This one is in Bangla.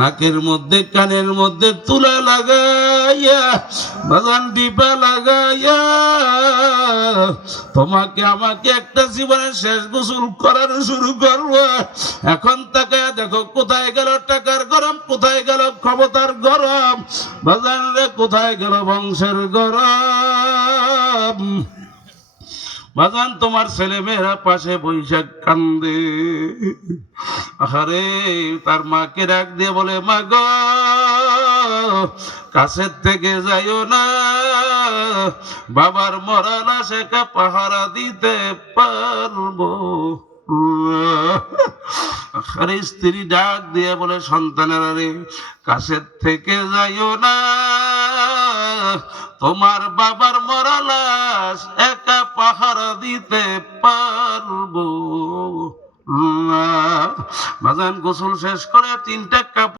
নাকের মধ্যে, কানের মধ্যে তুলা লাগাইয়া বাজান ডিপা লাগাইয়া, তোমাকে, আমাকে একটা জীবনের শেষ গোসল করার শুরু করব। এখন তাকে দেখো, কোথায় গেল টাকার গরম, কোথায় গেল ক্ষমতার গরম বাজান রে কোথায় গেল বংশের গরম। বাজান, তোমার ছেলে মেয়েরা পাশে বৈশাখ কান্দে। আরে তার মাকে ডাক দিয়ে বলে, মা গো, কাছের থেকে যাইও না। বাবার মরা লাশেকা পাহারা দিতে পারব স্ত্রী ডাক দিয়ে বলে, সন্তানের কাছের থেকে যাইও না। তোমার বাবার মরা লাশ একা পাহারা দিতে পারব বাজান গোসল শেষ করে তিনটা কাপড়